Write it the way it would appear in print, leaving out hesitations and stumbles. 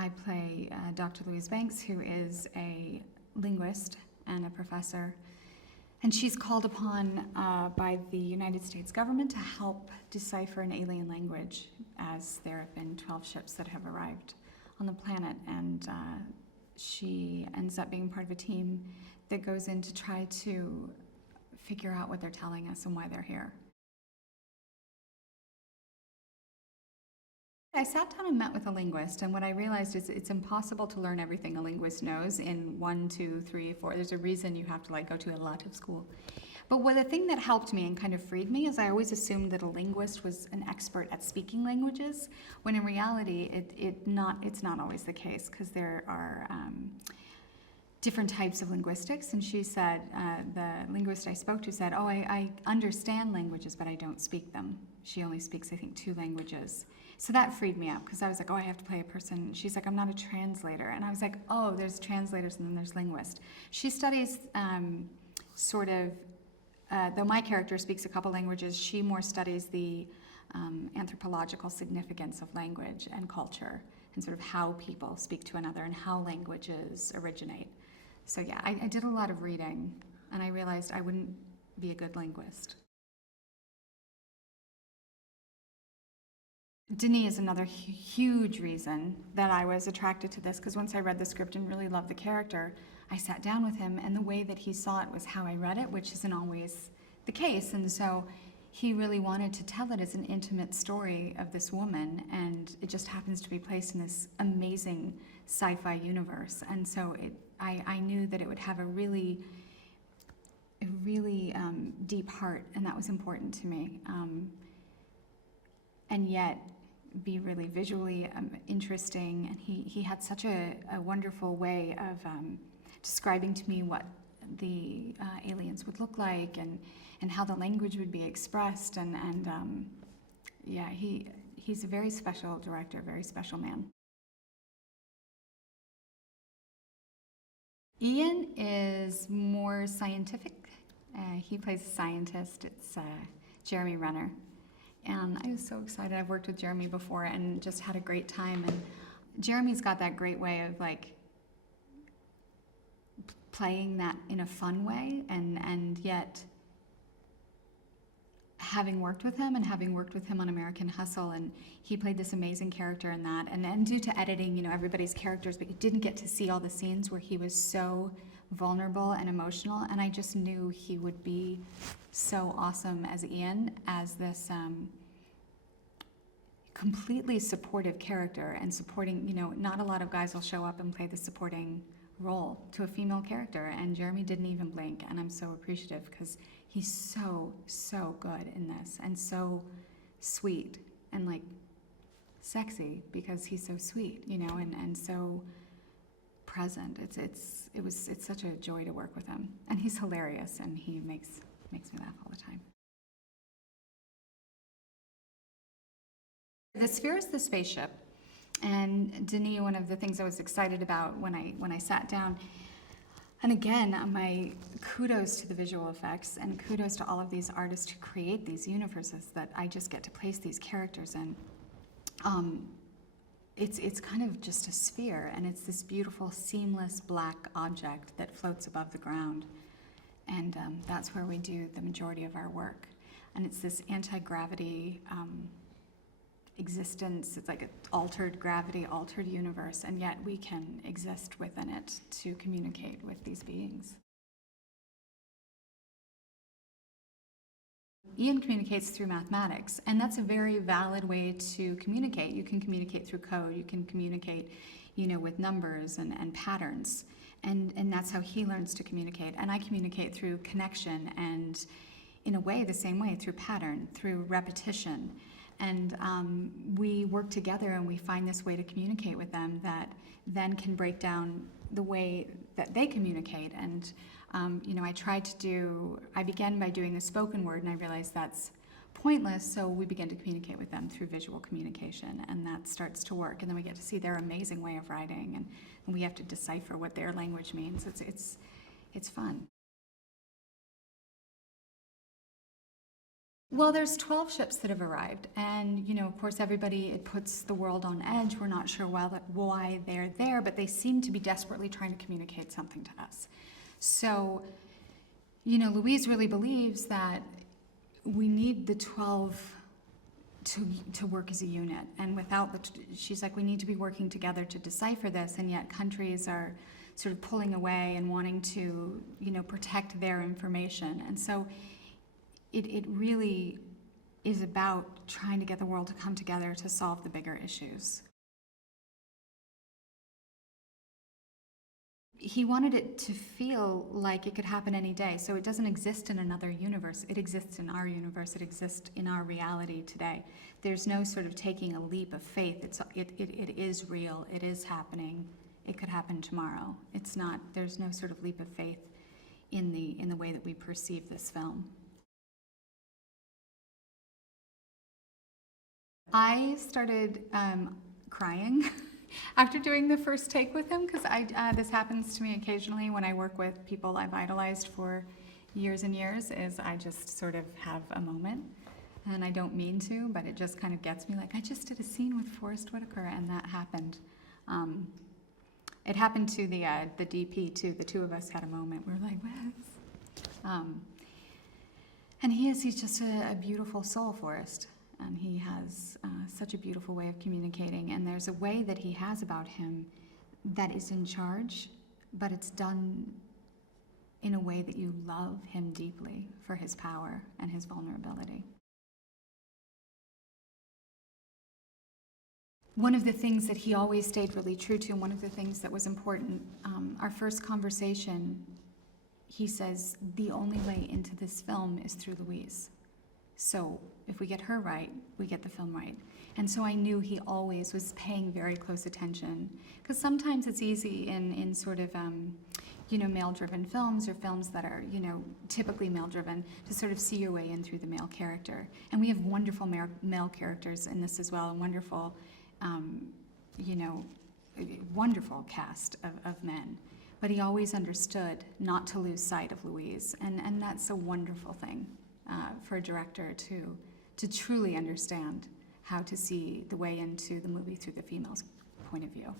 I play Dr. Louise Banks, who is a linguist and a professor. And she's called upon by the United States government to help decipher an alien language, as there have been 12 ships that have arrived on the planet. And she ends up being part of a team that goes in to try to figure out what they're telling us and why they're here. I sat down and met with a linguist, and what I realized is it's impossible to learn everything a linguist knows in 1, 2, 3, 4. There's a reason you have to go to a lot of school. But the thing that helped me and kind of freed me is I always assumed that a linguist was an expert at speaking languages, when in reality it's not always the case, because there are different types of linguistics. And she said, the linguist I spoke to said, I understand languages, but I don't speak them. She only speaks, I think, 2 languages. So that freed me up, because I was like, I have to play a person. She's like, I'm not a translator. And I was like, there's translators and then there's linguists. She studies though my character speaks a couple languages, she more studies the anthropological significance of language and culture, and sort of how people speak to another and how languages originate. So yeah, I did a lot of reading, and I realized I wouldn't be a good linguist. Denis is another huge reason that I was attracted to this, because once I read the script and really loved the character, I sat down with him, and the way that he saw it was how I read it, which isn't always the case. And so he really wanted to tell it as an intimate story of this woman, and it just happens to be placed in this amazing sci-fi universe. And so I knew that it would have a really deep heart, and that was important to me. And yet be really visually interesting. And he had such a wonderful way of describing to me what the aliens would look like, and how the language would be expressed. And yeah, he's a very special director, a very special man. Ian is more scientific. He plays a scientist. It's Jeremy Renner. And I was so excited. I've worked with Jeremy before and just had a great time. And Jeremy's got that great way of playing that in a fun way, and yet having worked with him on American Hustle, and he played this amazing character in that. And due to editing, everybody's characters, but you didn't get to see all the scenes where he was so vulnerable and emotional. And I just knew he would be so awesome as Ian, as this completely supportive character, and supporting, not a lot of guys will show up and play the supporting role to a female character, and Jeremy didn't even blink. And I'm so appreciative, because he's so good in this, and so sweet, and sexy, because he's so sweet, and so present. It's such a joy to work with him, and he's hilarious, and he makes me laugh all the time. The sphere is the spaceship, and Denis, one of the things I was excited about when I sat down, and again, my kudos to the visual effects, and kudos to all of these artists who create these universes that I just get to place these characters in. It's kind of just a sphere, and it's this beautiful, seamless black object that floats above the ground. And that's where we do the majority of our work. And it's this anti-gravity existence. It's like an altered gravity, altered universe, and yet we can exist within it to communicate with these beings. Ian communicates through mathematics, and that's a very valid way to communicate. You can communicate through code, you can communicate, with numbers and patterns, and that's how he learns to communicate. And I communicate through connection, and in a way, the same way, through pattern, through repetition. And we work together, and we find this way to communicate with them that then can break down the way that they communicate. And I began by doing the spoken word, and I realized that's pointless, so we begin to communicate with them through visual communication, and that starts to work. And then we get to see their amazing way of writing, and we have to decipher what their language means. It's fun. Well, there's 12 ships that have arrived, and of course, it puts the world on edge. We're not sure why they're there, but they seem to be desperately trying to communicate something to us. So, Louise really believes that we need the 12 to work as a unit, and she's like, we need to be working together to decipher this, and yet countries are sort of pulling away and wanting to, protect their information, and so it really is about trying to get the world to come together to solve the bigger issues. He wanted it to feel like it could happen any day, so it doesn't exist in another universe. It exists in our universe. It exists in our reality today. There's no sort of taking a leap of faith. It is real. It is happening. It could happen tomorrow. It's not. There's no sort of leap of faith in the way that we perceive this film. I started crying after doing the first take with him, because this happens to me occasionally when I work with people I've idolized for years and years, is I just sort of have a moment, and I don't mean to, but it just kind of gets me, like, I just did a scene with Forrest Whitaker, and that happened. It happened to the DP too. The two of us had a moment. We were like, what? And he's just a beautiful soul, Forrest. And he has such a beautiful way of communicating, and there's a way that he has about him that is in charge, but it's done in a way that you love him deeply for his power and his vulnerability. One of the things that he always stayed really true to, and one of the things that was important, our first conversation, he says, the only way into this film is through Louise. So if we get her right, we get the film right. And so I knew he always was paying very close attention, because sometimes it's easy in sort of, male-driven films, or films that are, typically male-driven, to sort of see your way in through the male character. And we have wonderful male characters in this as well, and wonderful, wonderful cast of men. But he always understood not to lose sight of Louise, and that's a wonderful thing. For a director to truly understand how to see the way into the movie through the female's point of view.